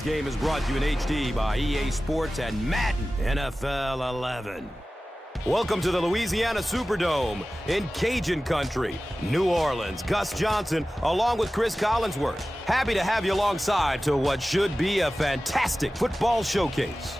Today's game is brought to you in HD by EA Sports and Madden NFL 11. Welcome to the Louisiana Superdome in Cajun Country, New Orleans. Gus Johnson, along with Chris Collinsworth. Happy to have you alongside to what should be a fantastic football showcase.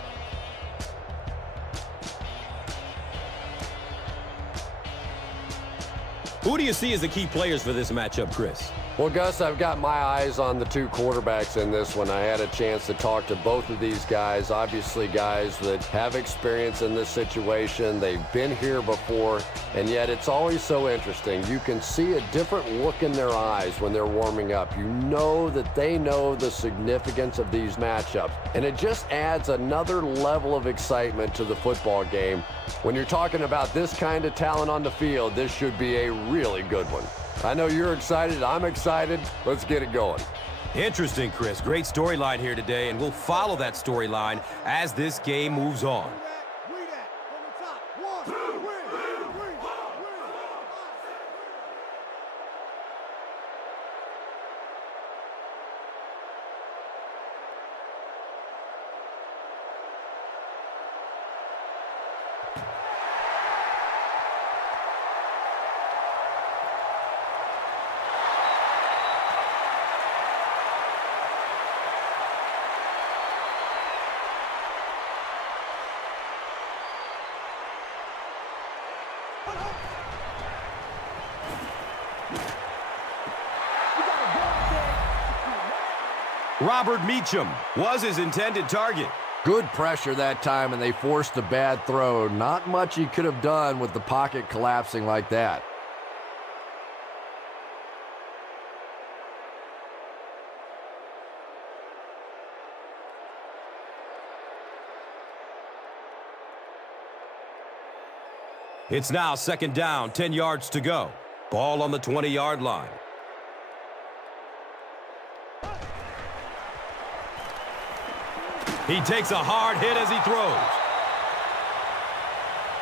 Who do you see as the key players for this matchup, Chris? Well, Gus, I've got my eyes on the two quarterbacks in this one. I had a chance to talk to both of these guys, obviously guys that have experience in this situation. They've been here before, and yet it's always so interesting. You can see a different look in their eyes when they're warming up. You know that they know the significance of these matchups, and it just adds another level of excitement to the football game. When you're talking about this kind of talent on the field, this should be a really good one. I know you're excited. I'm excited. Let's get it going. Interesting, Chris. Great storyline here today, and we'll follow that storyline as this game moves on. Robert Meacham was his intended target. Good pressure that time, and they forced a bad throw. Not much he could have done with the pocket collapsing like that. It's now second down, 10 yards to go. Ball on the 20-yard line. He takes a hard hit as he throws.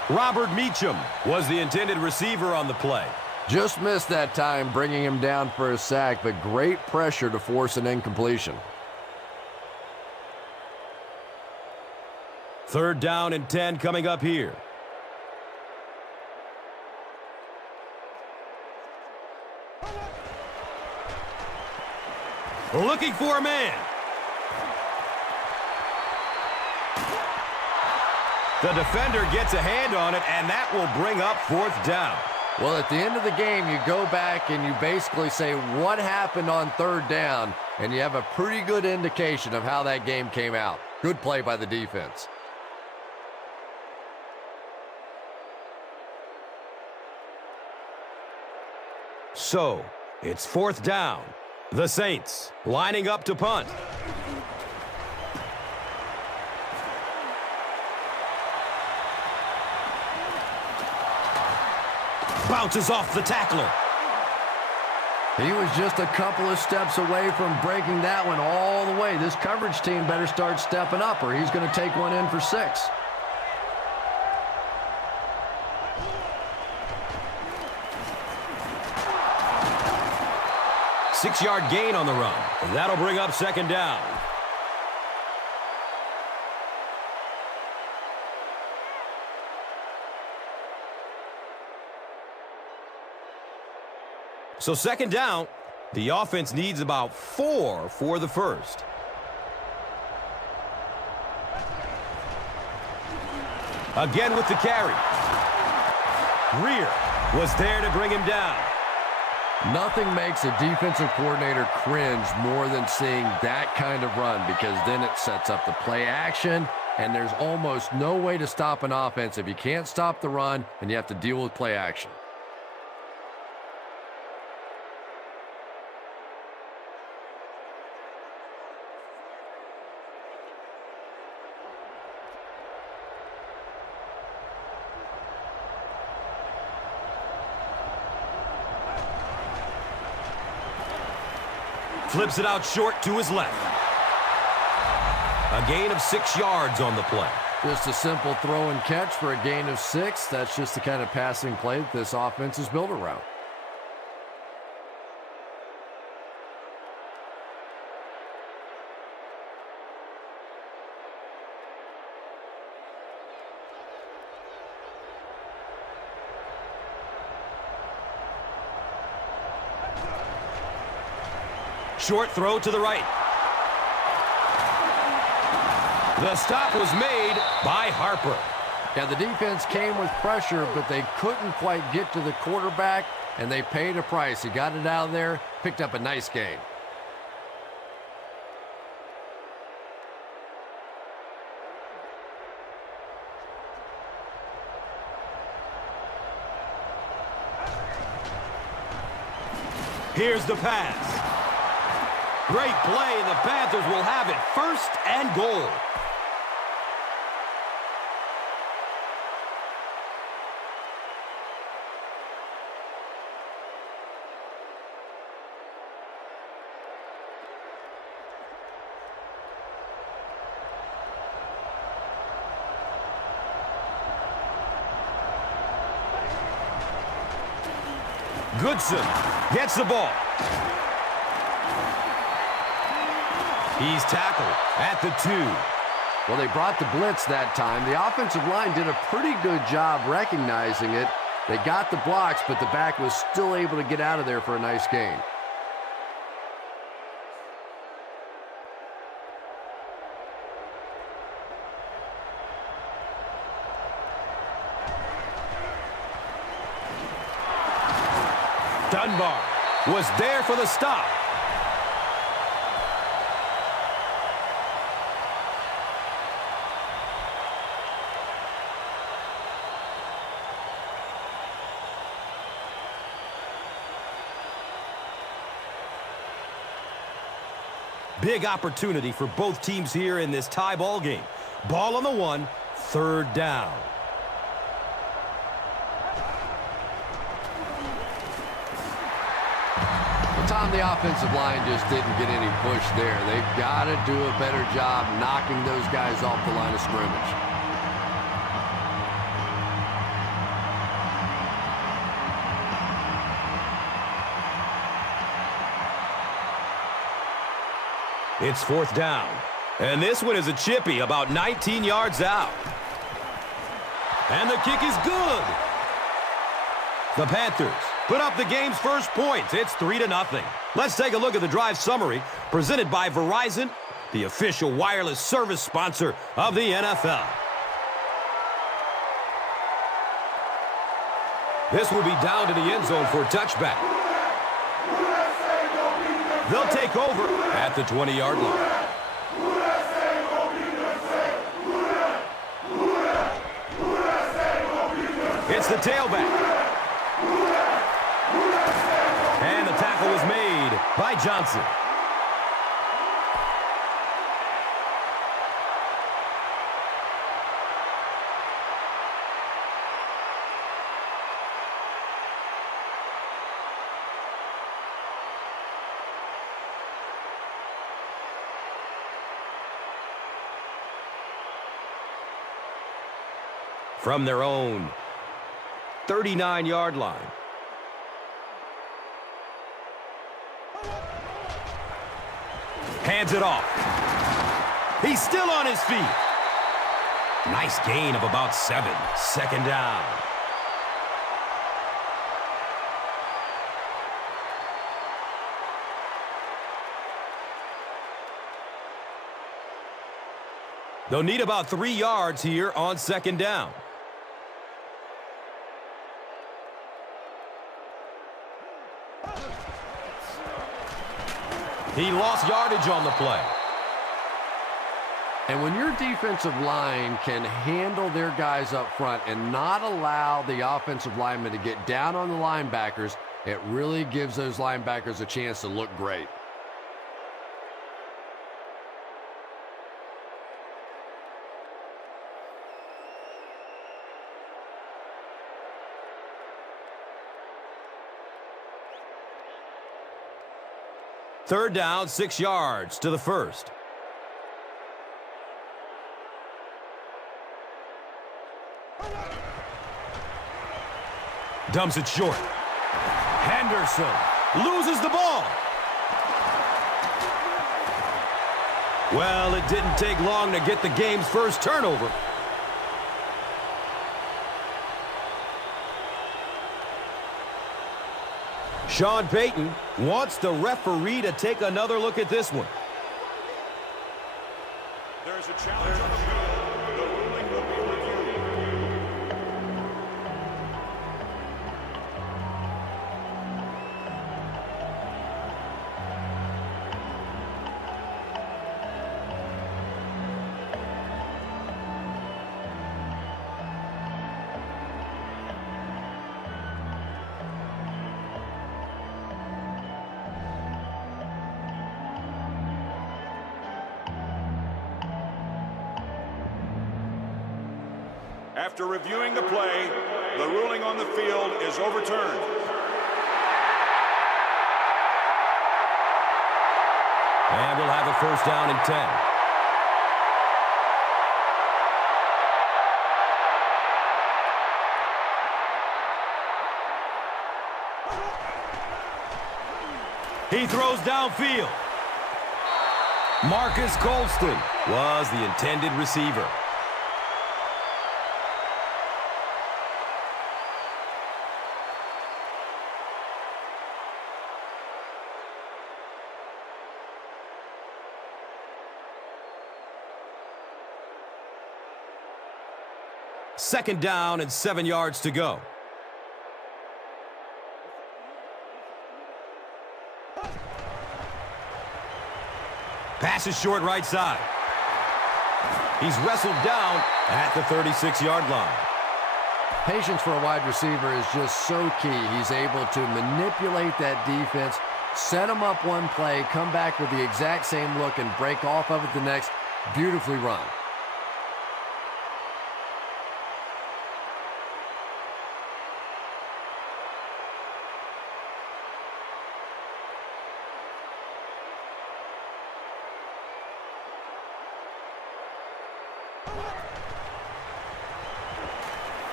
Robert Meacham was the intended receiver on the play. Just missed that time, bringing him down for a sack, but great pressure to force an incompletion. Third down and 10 coming up here. Looking for a man. The defender gets a hand on it, and that will bring up fourth down. Well, at the end of the game, you go back and you basically say what happened on third down, and you have a pretty good indication of how that game came out. Good play by the defense. So, it's fourth down. The Saints lining up to punt. Bounces off the tackler. He was just a couple of steps away from breaking that one all the way. This coverage team better start stepping up, or he's going to take one in for 6. Six-yard gain on the run. That'll bring up second down. So second down, the offense needs about 4 for the first. Again with the carry. Greer was there to bring him down. Nothing makes a defensive coordinator cringe more than seeing that kind of run, because then it sets up the play action, and there's almost no way to stop an offense if you can't stop the run and you have to deal with play action. Flips it out short to his left. A gain of 6 yards on the play. Just a simple throw and catch for a gain of 6. That's just the kind of passing play that this offense is built around. short throw to the right. The stop was made by Harper. Yeah, the defense came with pressure, but they couldn't quite get to the quarterback, and they paid a price. He got it out of there, picked up a nice gain. Here's the pass. Great play, and the Panthers will have it 1st and goal. Goodson gets the ball. He's tackled at the 2. Well, they brought the blitz that time. The offensive line did a pretty good job recognizing it. They got the blocks, but the back was still able to get out of there for a nice gain. Dunbar was there for the stop. Big opportunity for both teams here in this tie ball game. Ball on the 1, 3rd down. Tom, the offensive line just didn't get any push there. They've got to do a better job knocking those guys off the line of scrimmage. It's 4th down, and this one is a chippy about 19 yards out. And the kick is good. The Panthers put up the game's first points. It's 3-0. Let's take a look at the drive summary presented by Verizon, the official wireless service sponsor of the NFL. This will be down to the end zone for a touchback. They'll take over at the 20-yard line. It's the tailback. And the tackle was made by Johnson. From their own 39-yard line. Hands it off. He's still on his feet. Nice gain of about 7. 2nd down. They'll need about 3 yards here on 2nd down. He lost yardage on the play. And when your defensive line can handle their guys up front and not allow the offensive linemen to get down on the linebackers, it really gives those linebackers a chance to look great. Third down, 6 yards to the 1st. Dumps it short. Henderson loses the ball. Well, it didn't take long to get the game's first turnover. Sean Payton wants the referee to take another look at this one. There's a challenge on the field. The ruling will be reviewed. After reviewing the play, the ruling on the field is overturned. And we'll have a first down and 10. He throws downfield. Marcus Colston was the intended receiver. Second down and 7 yards to go. Pass is short right side. He's wrestled down at the 36-yard line. Patience for a wide receiver is just so key. He's able to manipulate that defense, set them up one play, come back with the exact same look, and break off of it the next. Beautifully run.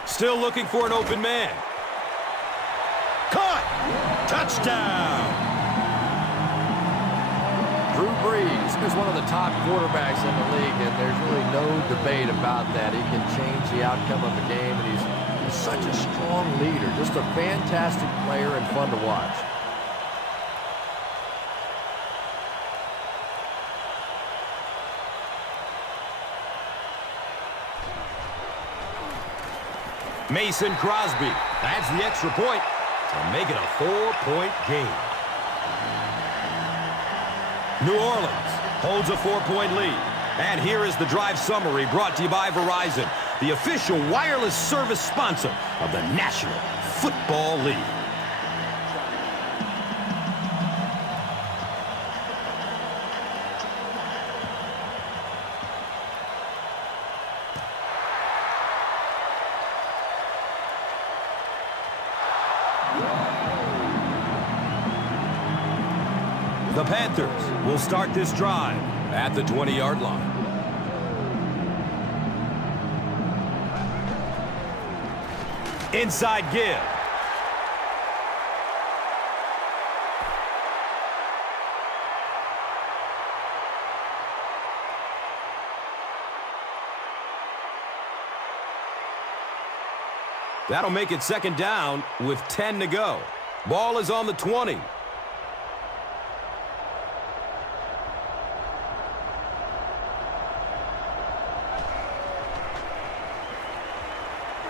Still looking for an open man. Caught! Touchdown! Drew Brees is one of the top quarterbacks in the league, and there's really no debate about that. He can change the outcome of a game, and he's such a strong leader. Just a fantastic player and fun to watch. Mason Crosby adds the extra point to make it a 4-point game. New Orleans holds a 4-point lead. And here is the drive summary brought to you by Verizon, the official wireless service sponsor of the National Football League. The Panthers will start this drive at the 20-yard line. Inside give. That'll make it second down with 10 to go. Ball is on the 20.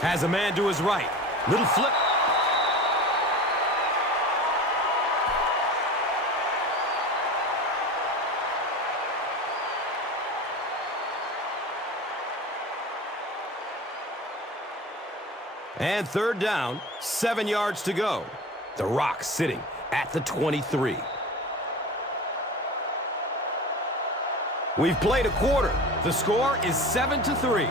Has a man to his right. Little flip. And third down, 7 yards to go. The Rock sitting at the 23. We've played a quarter. The score is 7-3.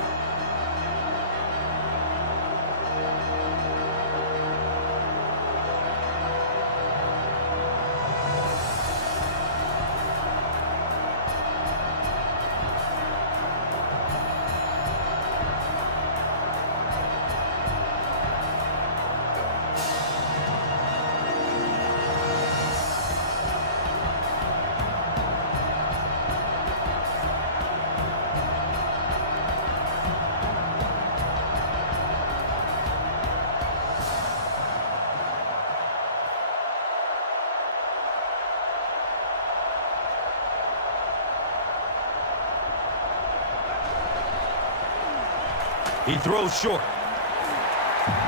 He throws short.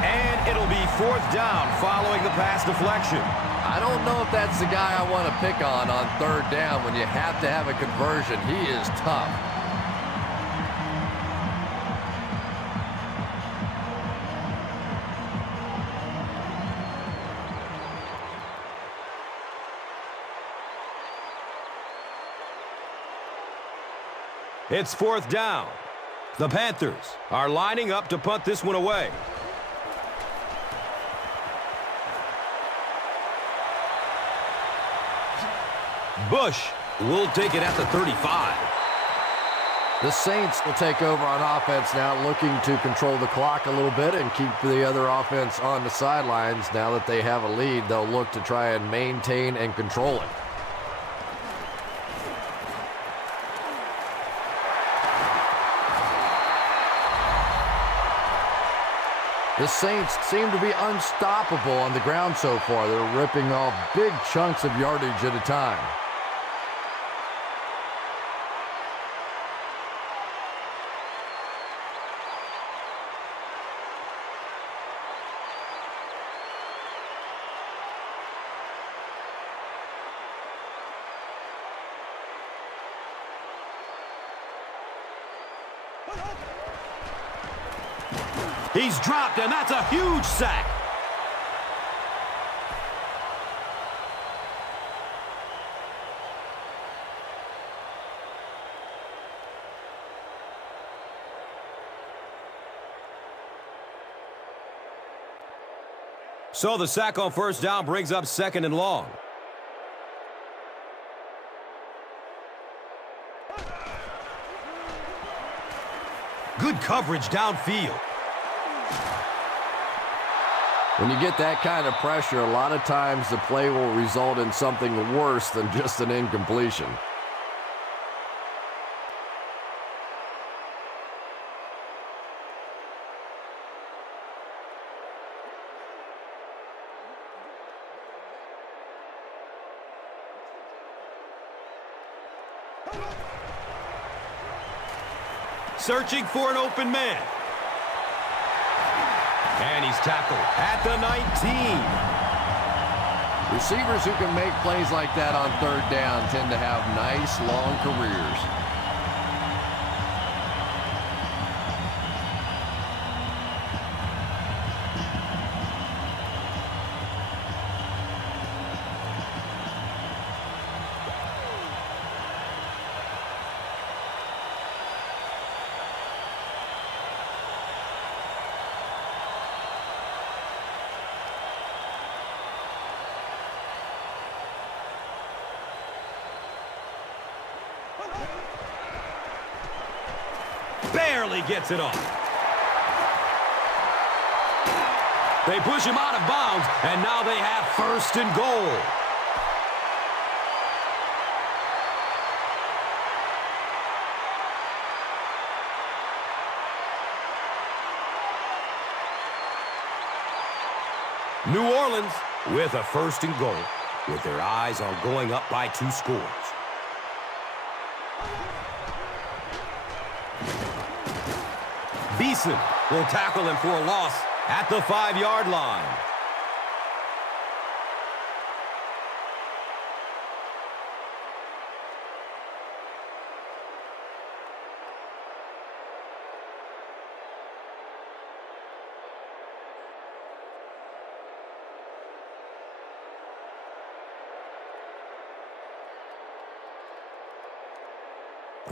And it'll be 4th down following the pass deflection. I don't know if that's the guy I want to pick on 3rd down when you have to have a conversion. He is tough. It's 4th down. The Panthers are lining up to punt this one away. Bush will take it at the 35. The Saints will take over on offense now, looking to control the clock a little bit and keep the other offense on the sidelines. Now that they have a lead, they'll look to try and maintain and control it. The Saints seem to be unstoppable on the ground so far. They're ripping off big chunks of yardage at a time. He's dropped, and that's a huge sack. So the sack on 1st down brings up 2nd and long. Good coverage downfield. When you get that kind of pressure, a lot of times the play will result in something worse than just an incompletion. Searching for an open man. And he's tackled at the 19. Receivers who can make plays like that on 3rd down tend to have nice, long careers. Barely gets it off. They push him out of bounds, and now they have 1st and goal. New Orleans with a 1st and goal, with their eyes on going up by 2 scores. Beeson will tackle him for a loss at the 5-yard line.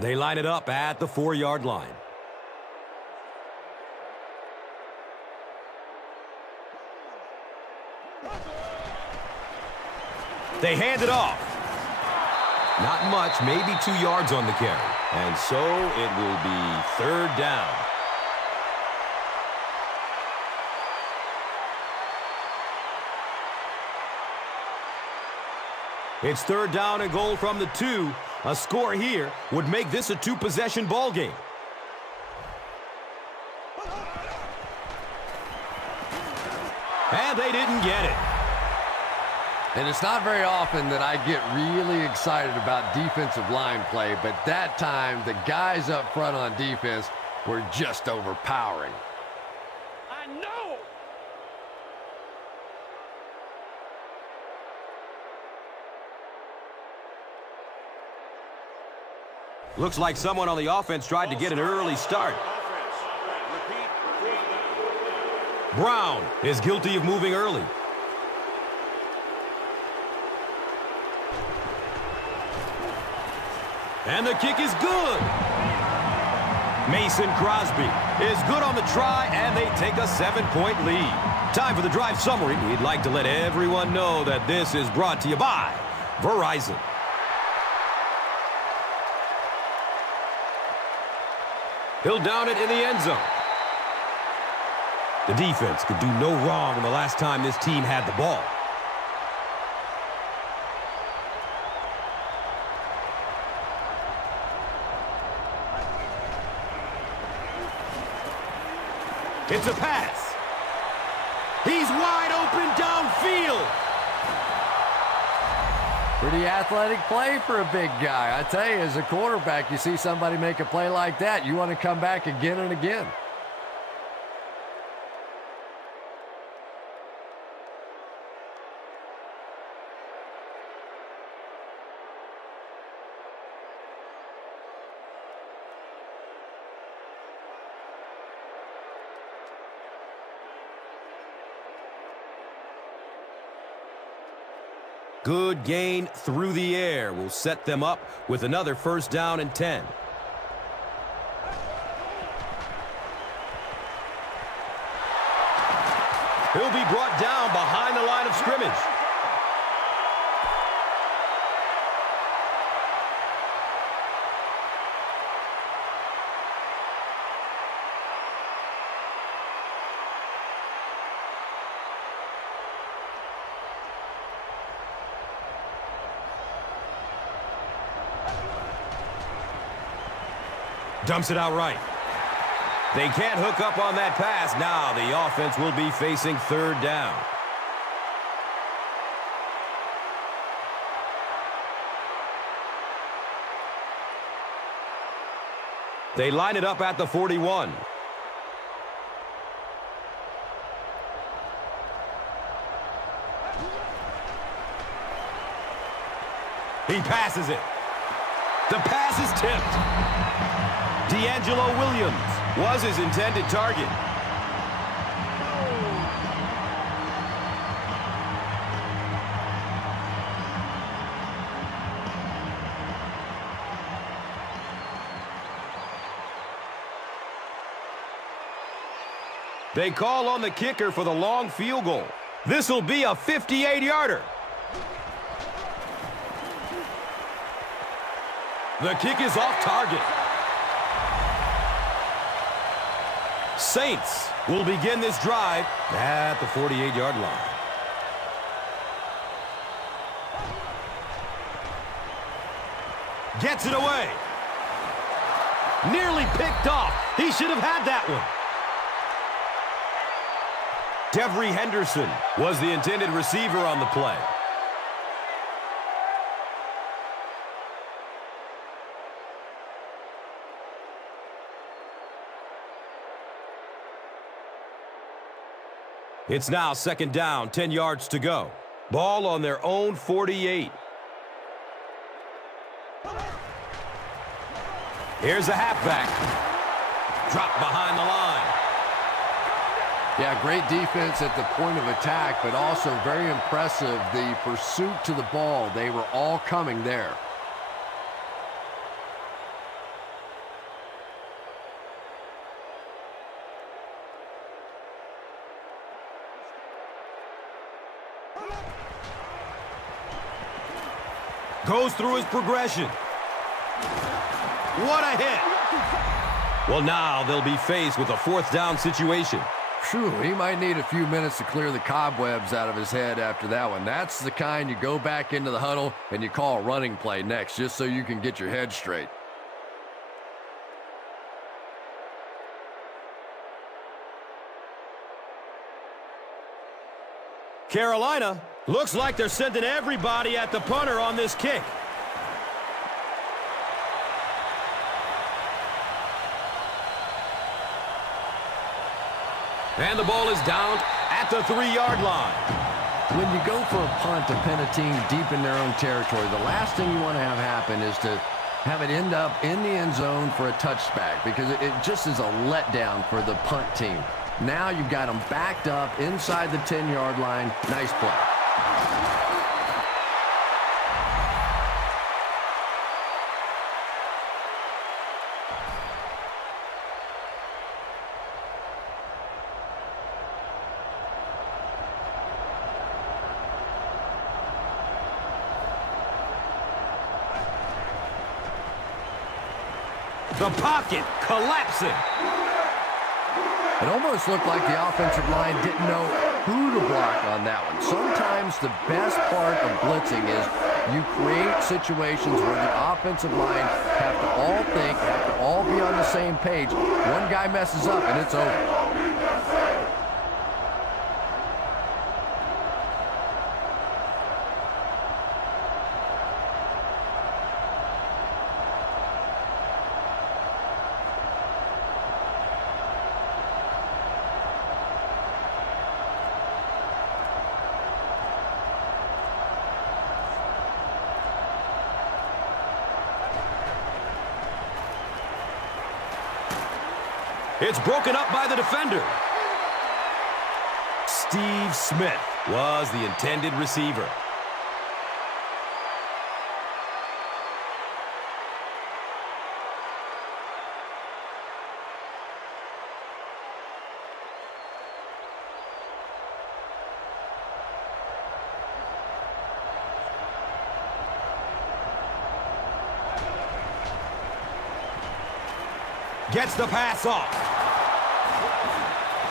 They line it up at the 4-yard line. They hand it off. Not much, maybe 2 yards on the carry. And so it will be 3rd down. It's 3rd down and goal from the 2. A score here would make this a 2-possession ball game. And they didn't get it. And it's not very often that I get really excited about defensive line play, but that time the guys up front on defense were just overpowering. I know. Looks like someone on the offense tried to get an early start. Brown is guilty of moving early. And the kick is good. Mason Crosby is good on the try, and they take a 7-point lead. Time for the drive summary. We'd like to let everyone know that this is brought to you by Verizon. He'll down it in the end zone. The defense could do no wrong the last time this team had the ball. It's a pass. He's wide open downfield. Pretty athletic play for a big guy. I tell you, as a quarterback, you see somebody make a play like that, you want to come back again and again. Good gain through the air will set them up with another first down and 10. He'll be brought down behind the line of scrimmage. Dumps it out right. They can't hook up on that pass. Now the offense will be facing third down. They line it up at the 41. He passes it. The pass is tipped. D'Angelo Williams was his intended target. They call on the kicker for the long field goal. This will be a 58-yarder. The kick is off target. Saints will begin this drive at the 48-yard line. Gets it away. Nearly picked off. He should have had that one. Devery Henderson was the intended receiver on the play. It's now second down, 10 yards to go. Ball on their own 48. Here's a halfback. Dropped behind the line. Yeah, great defense at the point of attack, but also very impressive. The pursuit to the ball, they were all coming there. Goes through his progression. What a hit. Well, now they'll be faced with a fourth down situation. Phew, he might need a few minutes to clear the cobwebs out of his head after that one. That's the kind you go back into the huddle and you call a running play next just so you can get your head straight. Carolina looks like they're sending everybody at the punter on this kick. And the ball is down at the 3-yard line. When you go for a punt to pin a team deep in their own territory, the last thing you want to have happen is to have it end up in the end zone for a touchback, because it just is a letdown for the punt team. Now you've got them backed up inside the 10-yard line. Nice play. The pocket collapsing. It almost looked like the offensive line didn't know who to block on that one. Sometimes the best part of blitzing is you create situations where the offensive line have to all think, have to all be on the same page. One guy messes up and it's over. It's broken up by the defender. Steve Smith was the intended receiver. Gets the pass off.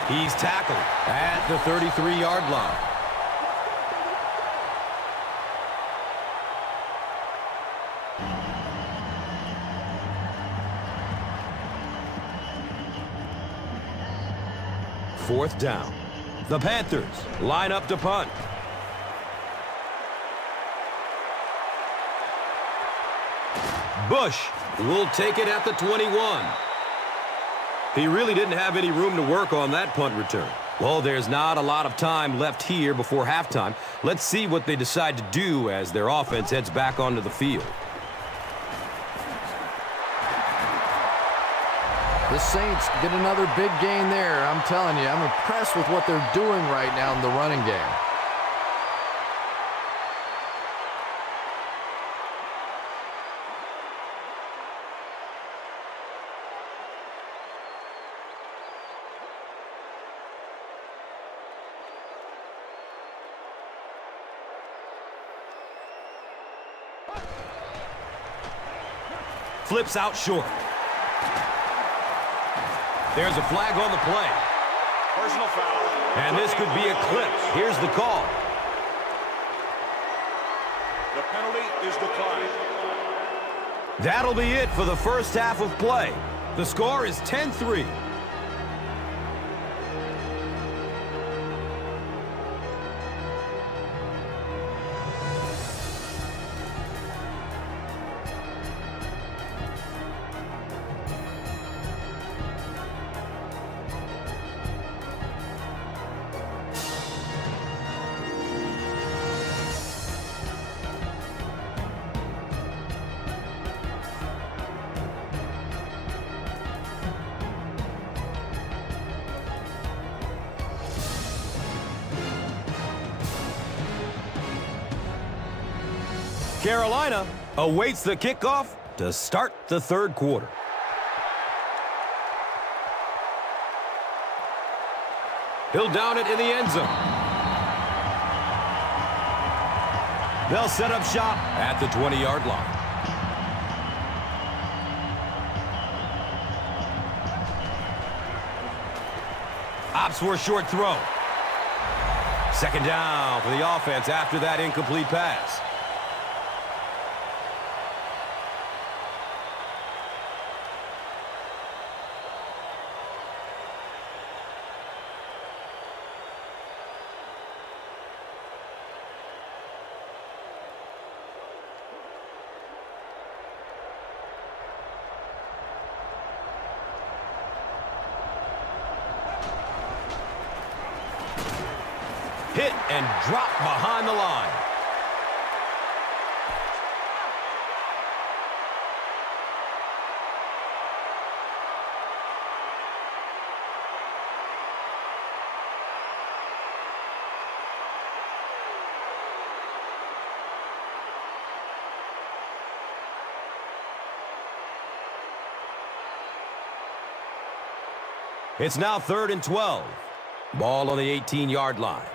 He's tackled at the 33-yard line. Fourth down. The Panthers line up to punt. Bush will take it at the 21. He really didn't have any room to work on that punt return. Well, there's not a lot of time left here before halftime. Let's see what they decide to do as their offense heads back onto the field. The Saints get another big gain there. I'm telling you, I'm impressed with what they're doing right now in the running game. Flips out short. There's a flag on the play. Personal foul. And this could be a clip. Here's the call. The penalty is declined. That'll be it for the first half of play. The score is 10-3. Carolina awaits the kickoff to start the third quarter. He'll down it in the end zone. They'll set up shop at the 20-yard line. Opts for a short throw. Second down for the offense after that incomplete pass. hit and dropped behind the line. It's now 3rd and 12. Ball on the 18-yard line.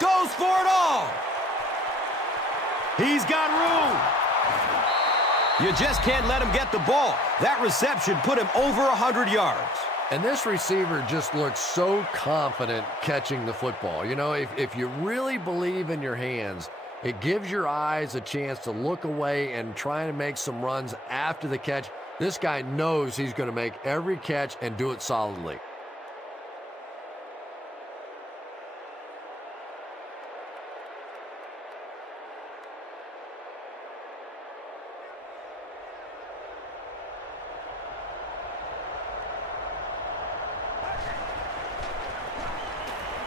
Goes for it all. He's got room. You just can't let him get the ball. That reception put him over 100 yards. And this receiver just looks so confident catching the football. You know, if you really believe in your hands, it gives your eyes a chance to look away and try to make some runs after the catch. This guy knows he's going to make every catch and do it solidly.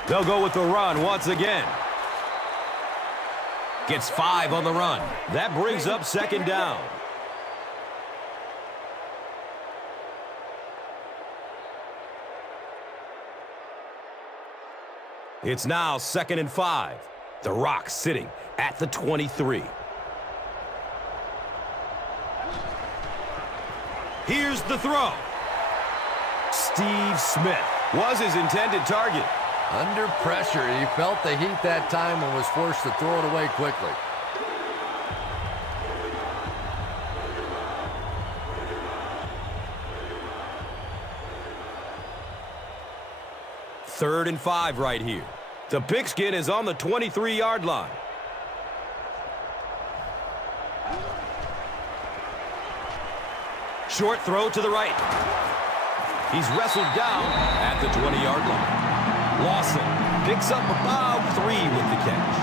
They'll go with the run once again. Gets 5 on the run. That brings up 2nd down. It's now 2nd and 5. The Rock sitting at the 23. Here's the throw. Steve Smith was his intended target. Under pressure, he felt the heat that time and was forced to throw it away quickly. Third and 5 right here. The pigskin is on the 23-yard line. Short throw to the right. He's wrestled down at the 20-yard line. Lawson picks up about 3 with the catch.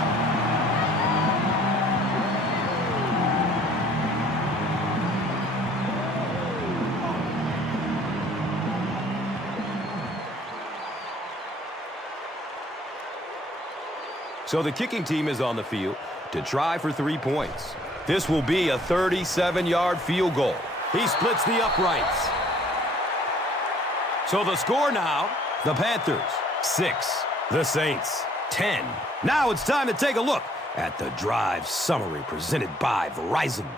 So the kicking team is on the field to try for 3 points. This will be a 37-yard field goal. He splits the uprights. So the score now, the Panthers 6, the Saints 10. Now it's time to take a look at the drive summary presented by Verizon.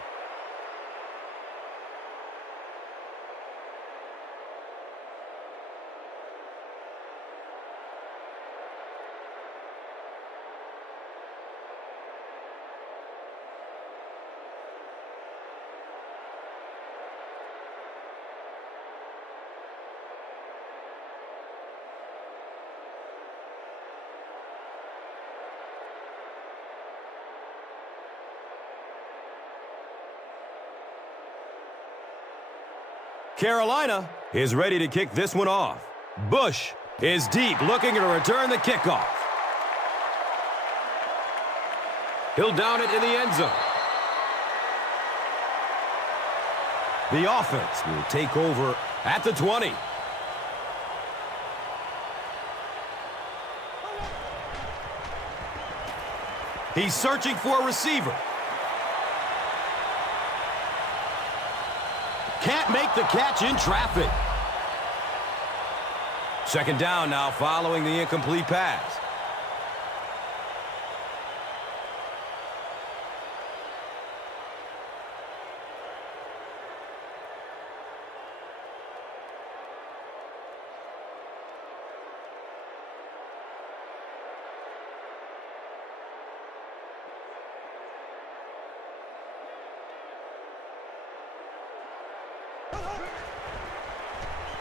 Carolina is ready to kick this one off. Bush is deep, looking to return the kickoff. He'll down it in the end zone. The offense will take over at the 20. He's searching for a receiver. Can't make the catch in traffic. 2nd down now following the incomplete pass.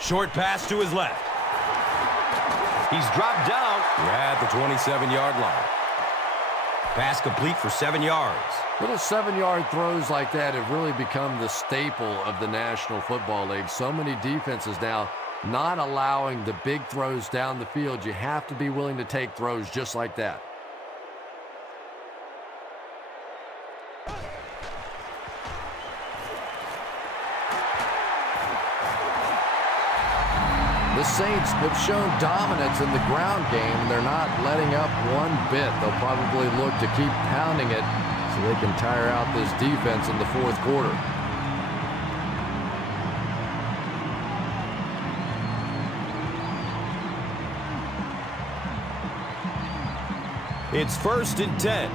Short pass to his left. He's dropped down at the 27-yard line. Pass complete for 7 yards. Little 7-yard throws like that have really become the staple of the National Football League. So many defenses now not allowing the big throws down the field. You have to be willing to take throws just like that. The Saints have shown dominance in the ground game, and they're not letting up one bit. They'll probably look to keep pounding it so they can tire out this defense in the fourth quarter. It's 1st and 10.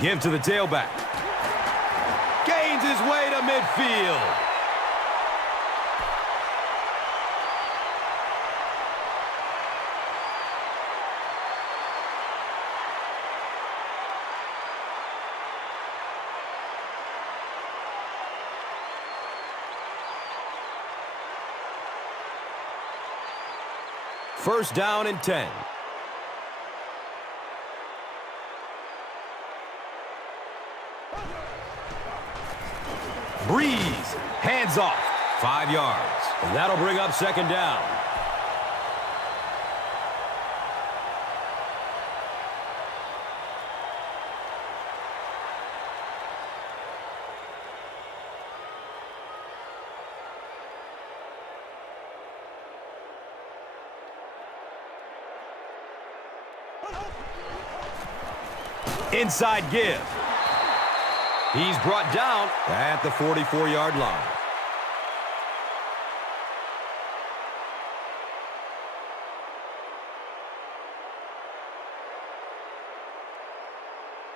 Give to the tailback. Gains his way to midfield. First down and 10. Breeze, hands off, 5 yards. And that'll bring up 2nd down. Inside give. He's brought down at the 44-yard line.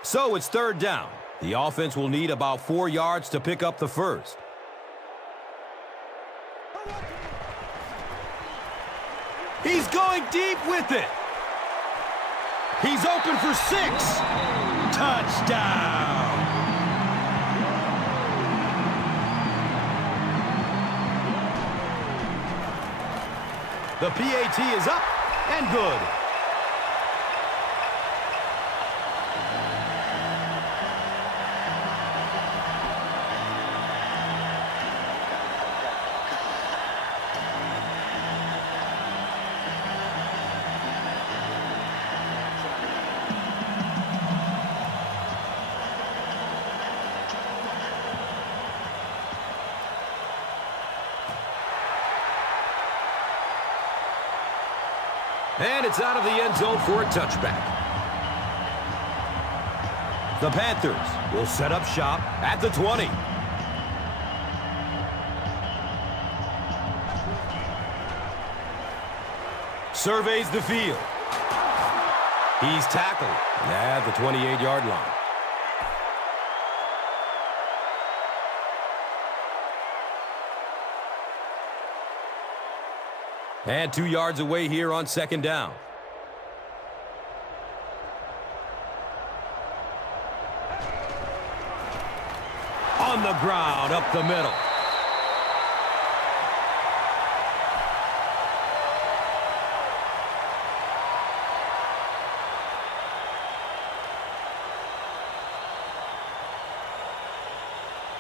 So it's 3rd down. The offense will need about 4 yards to pick up the first. He's going deep with it. He's open for 6. Touchdown. The PAT is up and good. And it's out of the end zone for a touchback. The Panthers will set up shop at the 20. Surveys the field. He's tackled at the 28-yard line. And 2 yards away here on 2nd down. On the ground, up the middle.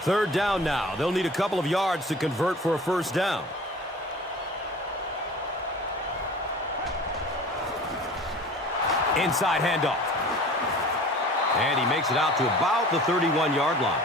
Third down now. They'll need a couple of yards to convert for a first down. Inside handoff. And he makes it out to about the 31-yard line.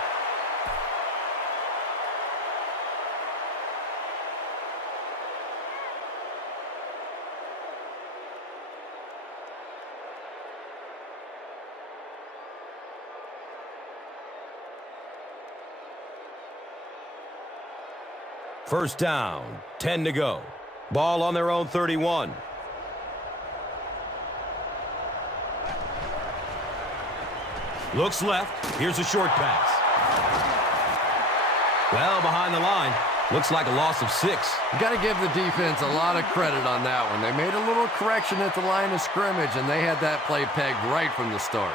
First down, 10 to go. Ball on their own 31. Looks left. Here's a short pass. Well, behind the line. Looks like a loss of 6. You got to give the defense a lot of credit on that one. They made a little correction at the line of scrimmage, and they had that play pegged right from the start.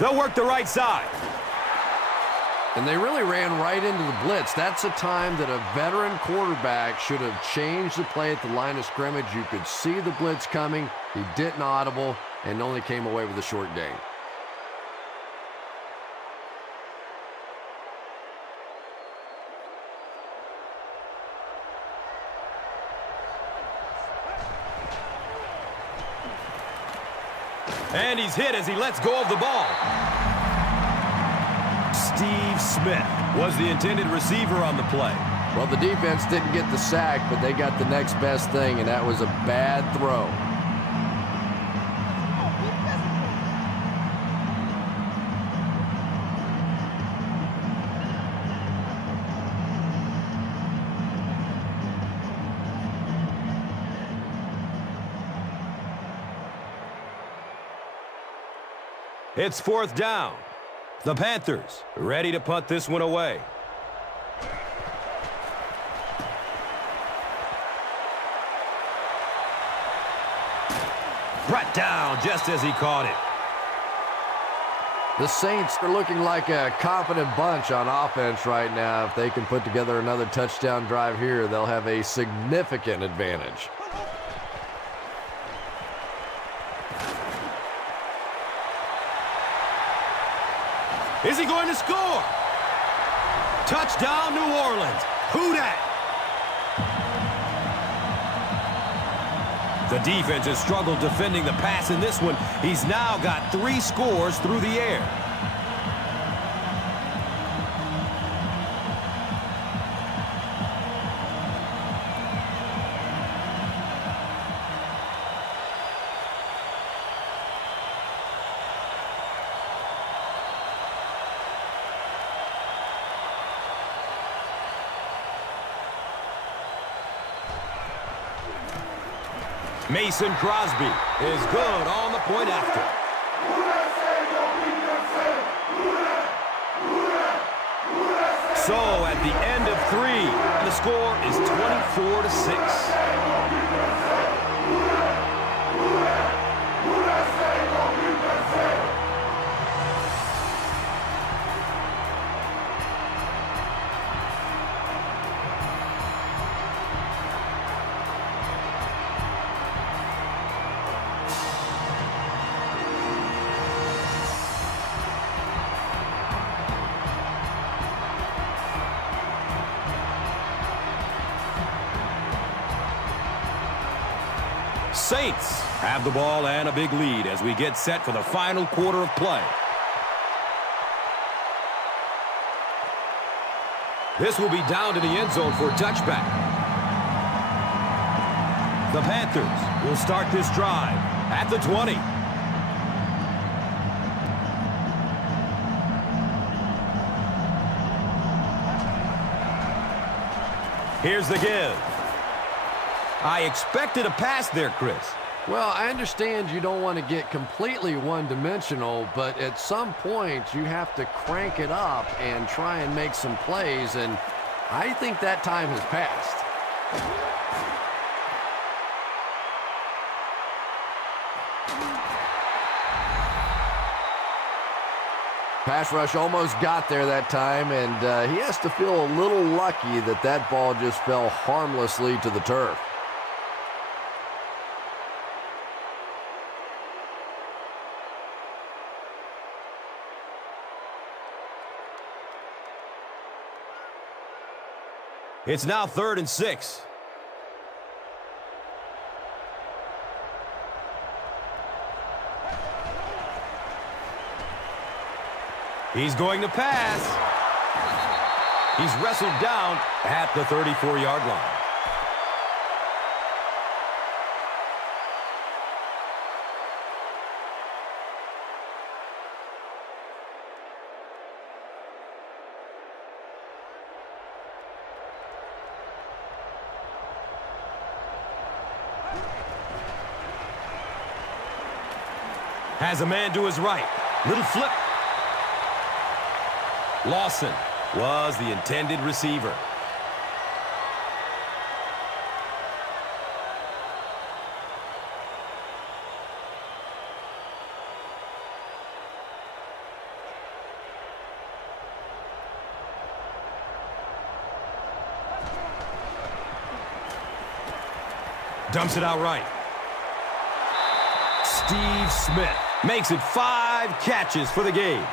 They'll work the right side. And they really ran right into the blitz. That's a time that a veteran quarterback should have changed the play at the line of scrimmage. You could see the blitz coming. He didn't audible and only came away with a short gain. And he's hit as he lets go of the ball. Steve Smith was the intended receiver on the play. Well, the defense didn't get the sack, but they got the next best thing, and that was a bad throw. It's 4th down. The Panthers ready to punt this one away. Brought down just as he caught it. The Saints are looking like a confident bunch on offense right now. If they can put together another touchdown drive here, they'll have a significant advantage. Is he going to score? Touchdown, New Orleans. Who dat? The defense has struggled defending the pass in this one. He's now got 3 scores through the air. Mason Crosby is good on the point after. So at the end of 3, the score is 24-6. Saints have the ball and a big lead as we get set for the final quarter of play. This will be down to the end zone for a touchback. The Panthers will start this drive at the 20. Here's the give. I expected a pass there, Chris. Well, I understand you don't want to get completely one-dimensional, but at some point you have to crank it up and try and make some plays, and I think that time has passed. Pass rush almost got there that time, and he has to feel a little lucky that that ball just fell harmlessly to the turf. It's now 3rd and 6. He's going to pass. He's wrestled down at the 34-yard line. Has a man to his right. Little flip. Lawson was the intended receiver. Dumps it out right. Steve Smith makes it 5 catches for the game.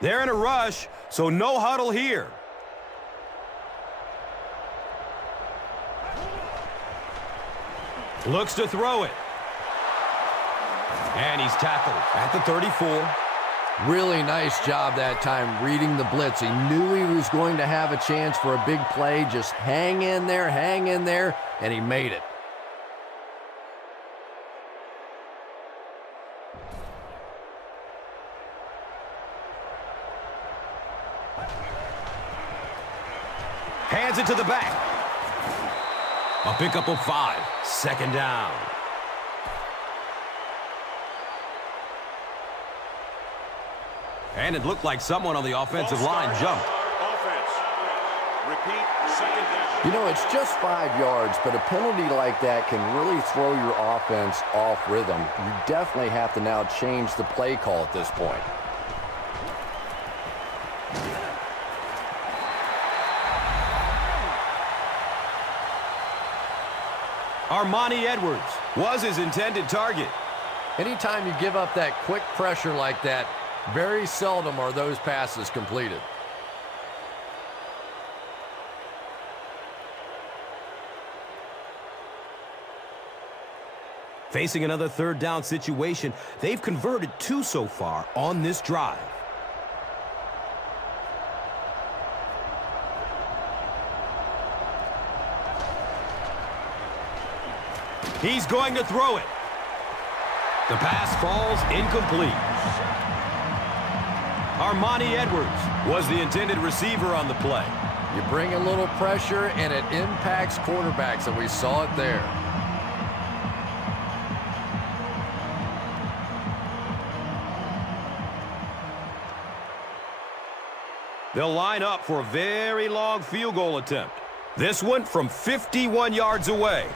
They're in a rush, so no huddle here. Looks to throw it. And he's tackled at the 34. Really nice job that time reading the blitz. He knew he was going to have a chance for a big play. Just hang in there, and he made it. Hands it to the back. A pickup of 5. Second down. And it looked like someone on the offensive line jumped. Offense. Repeat, second down. You know, it's just 5 yards, but a penalty like that can really throw your offense off rhythm. You definitely have to now change the play call at this point. Armani Edwards was his intended target. Anytime you give up that quick pressure like that, very seldom are those passes completed. Facing another third down situation, they've converted 2 so far on this drive. He's going to throw it. The pass falls incomplete. Armani Edwards was the intended receiver on the play. You bring a little pressure, and it impacts quarterbacks, and we saw it there. They'll line up for a very long field goal attempt. This one from 51 yards away.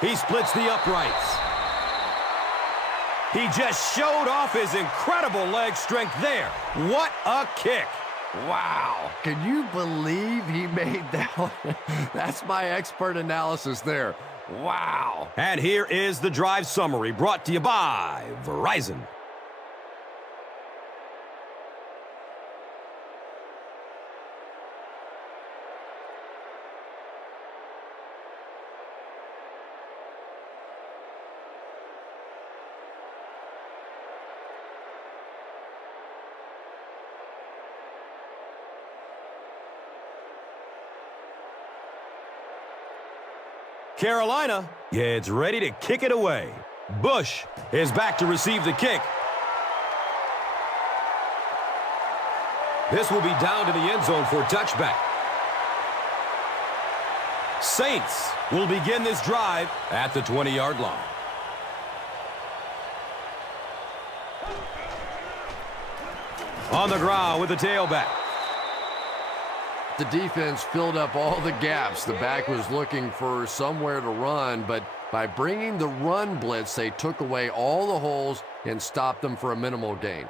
He splits the uprights. He just showed off his incredible leg strength there. What a kick. Wow. Can you believe he made that one? That's my expert analysis there. Wow. And here is the drive summary brought to you by Verizon. Carolina gets ready to kick it away. Bush is back to receive the kick. This will be down to the end zone for a touchback. Saints will begin this drive at the 20-yard line. On the ground with the tailback. The defense filled up all the gaps. The back was looking for somewhere to run, but by bringing the run blitz, they took away all the holes and stopped them for a minimal gain.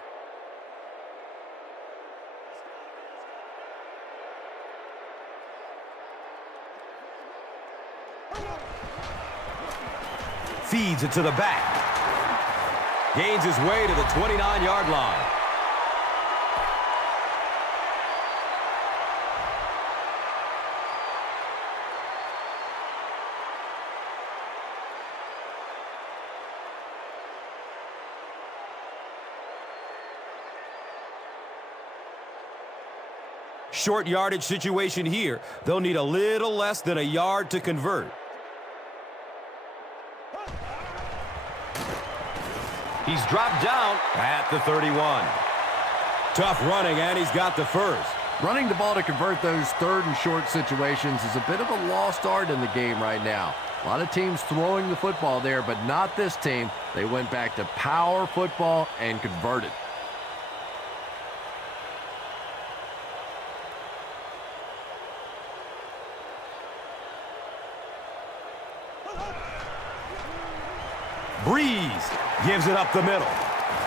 Feeds it to the back. Gains his way to the 29-yard line. Short yardage situation here. They'll need a little less than a yard to convert. He's dropped down at the 31. Tough running, and he's got the first. Running the ball to convert those third and short situations is a bit of a lost art in the game right now. A lot of teams throwing the football there, but not this team. They went back to power football and converted. Breeze gives it up the middle.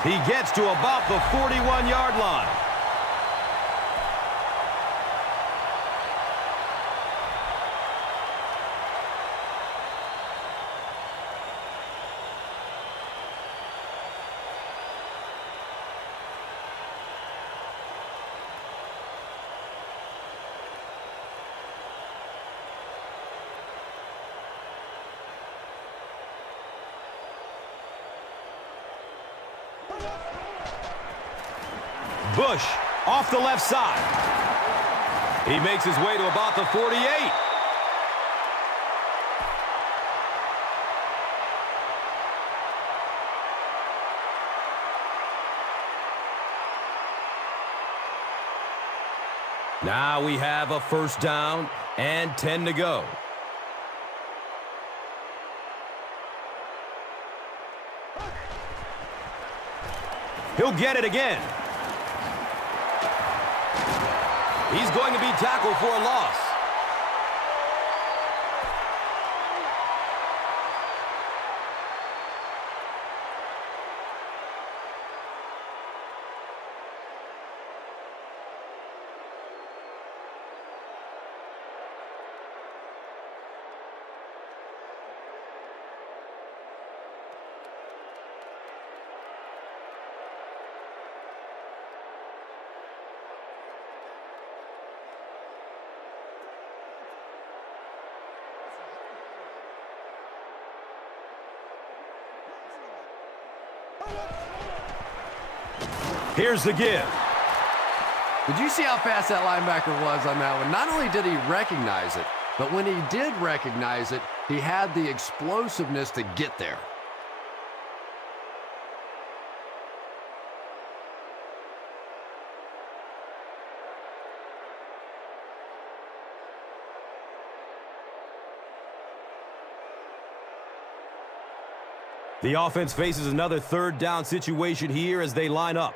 He gets to about the 41-yard line. Bush off the left side. He makes his way to about the 48. Now we have a first down and 10 to go. He'll get it again. He's going to be tackled for a loss. Here's the give. Did you see how fast that linebacker was on that one? Not only did he recognize it, but when he did recognize it, he had the explosiveness to get there. The offense faces another third down situation here as they line up.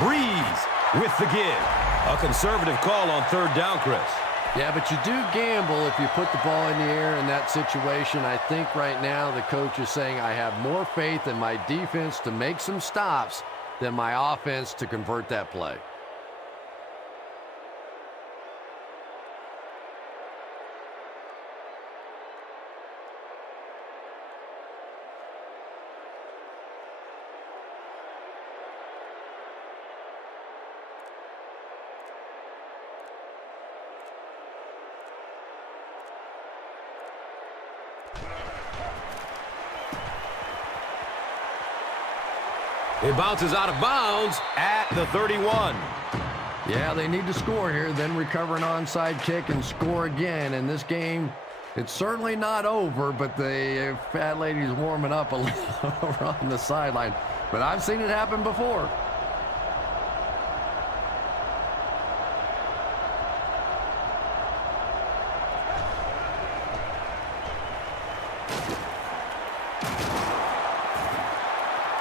Breeze with the give. A conservative call on third down, Chris. Yeah, but you do gamble if you put the ball in the air in that situation. I think right now the coach is saying I have more faith in my defense to make some stops than my offense to convert that play. It bounces out of bounds at the 31. Yeah, they need to score here, then recover an onside kick and score again. In this game, it's certainly not over, but the fat lady's warming up a little over on the sideline. But I've seen it happen before.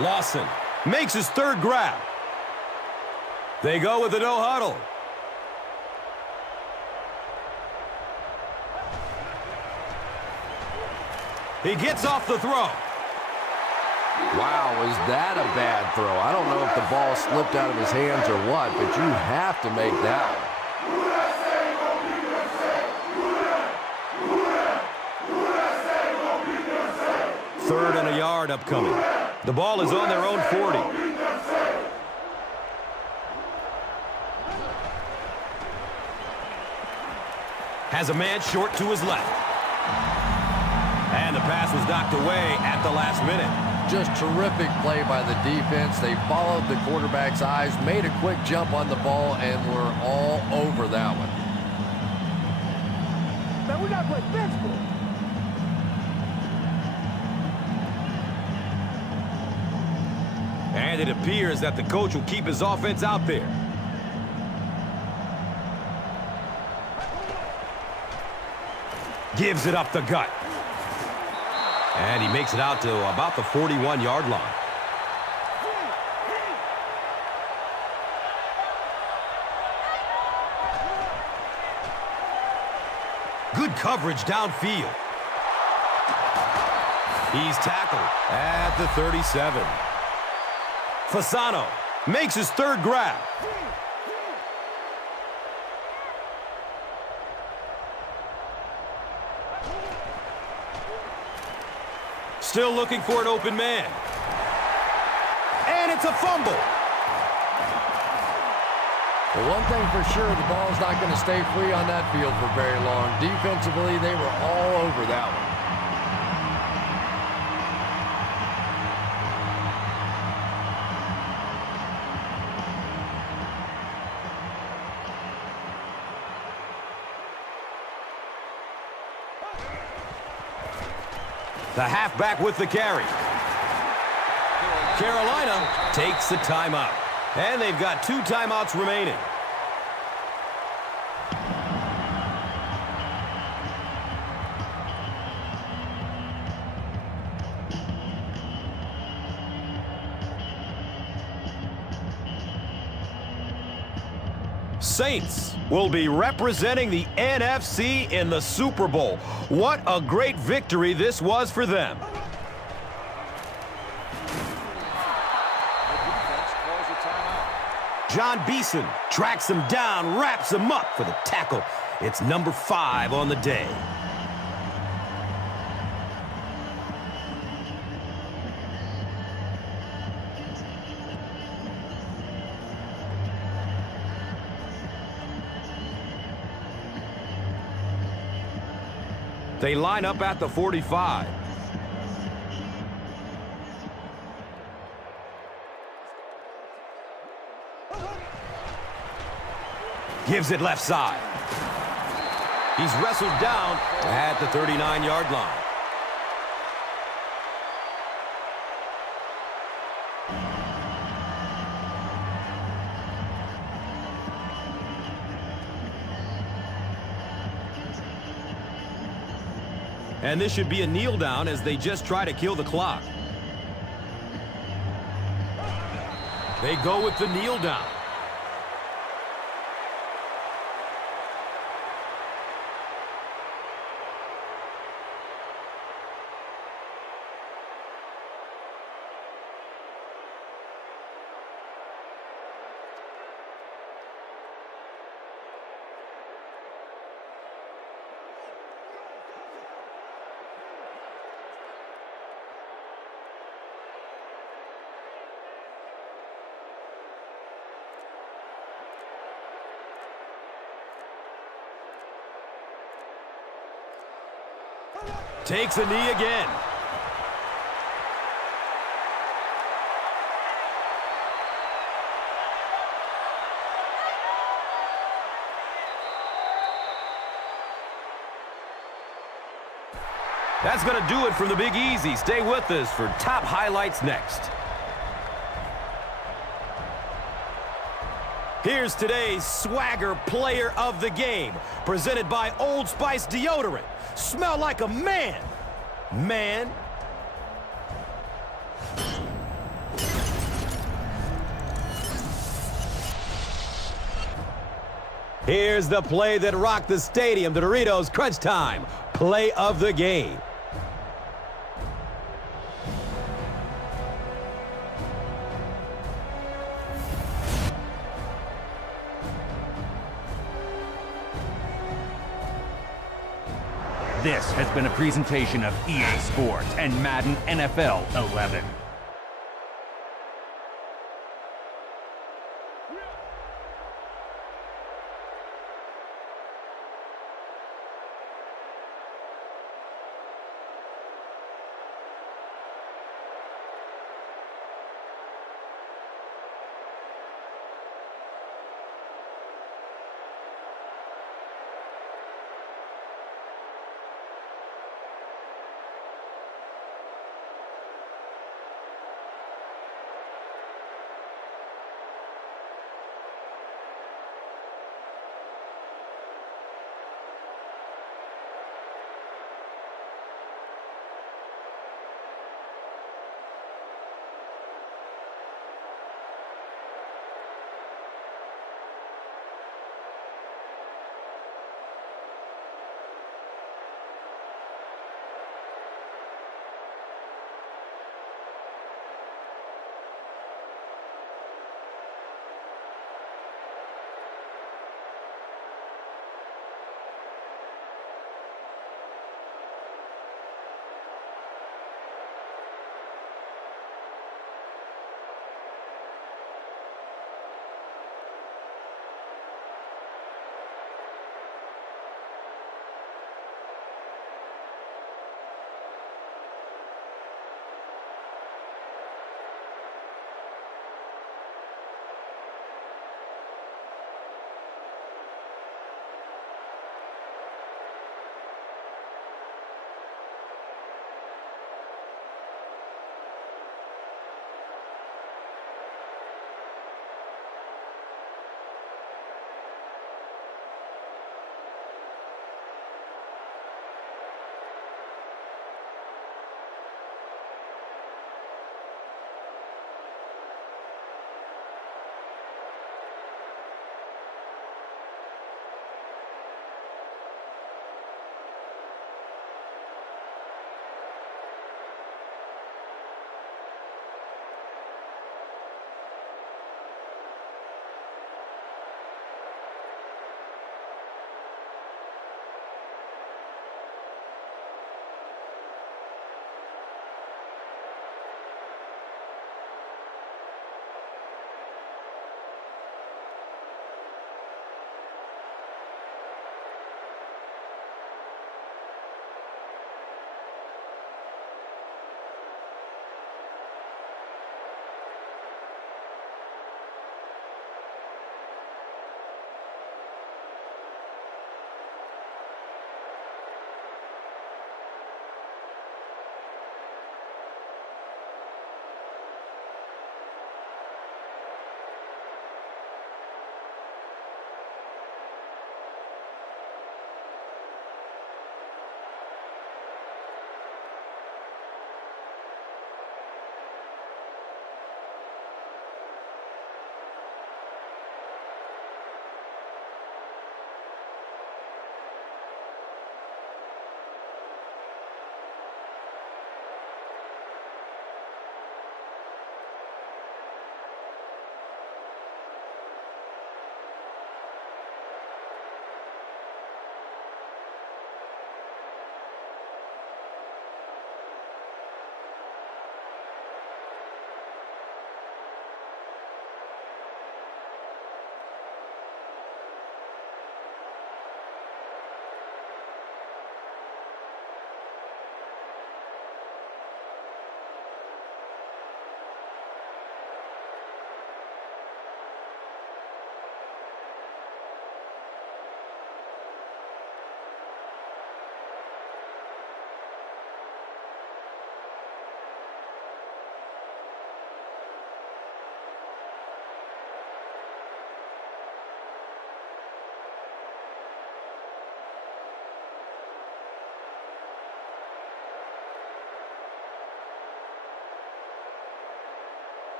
Lawson makes his third grab. They go with the no huddle. He gets off the throw. Wow, was that a bad throw? I don't know if the ball slipped out of his hands or what, but you have to make that one. Third and a yard upcoming. The ball is on their own 40. Has a man short to his left. And the pass was knocked away at the last minute. Just terrific play by the defense. They followed the quarterback's eyes, made a quick jump on the ball, and were all over that one. Man, we got to play physical. And it appears that the coach will keep his offense out there. Gives it up the gut. And he makes it out to about the 41-yard line. Good coverage downfield. He's tackled at the 37. Fasano makes his third grab. Still looking for an open man. And it's a fumble. But one thing for sure, the ball's not going to stay free on that field for very long. Defensively, they were all over that one. The halfback with the carry. Carolina takes the timeout. And they've got 2 timeouts remaining. Saints will be representing the NFC in the Super Bowl. What a great victory this was for them. John Beeson tracks him down, wraps him up for the tackle. It's number 5 on the day. They line up at the 45. Gives it left side. He's wrestled down at the 39-yard line. And this should be a kneel down as they just try to kill the clock. They go with the kneel down. Takes a knee again. That's going to do it from the Big Easy. Stay with us for top highlights next. Here's today's Swagger Player of the Game, presented by Old Spice Deodorant. Smell like a man. Man. Here's the play that rocked the stadium, the Doritos Crunch Time. Play of the game. This has been a presentation of EA Sports and Madden NFL 11.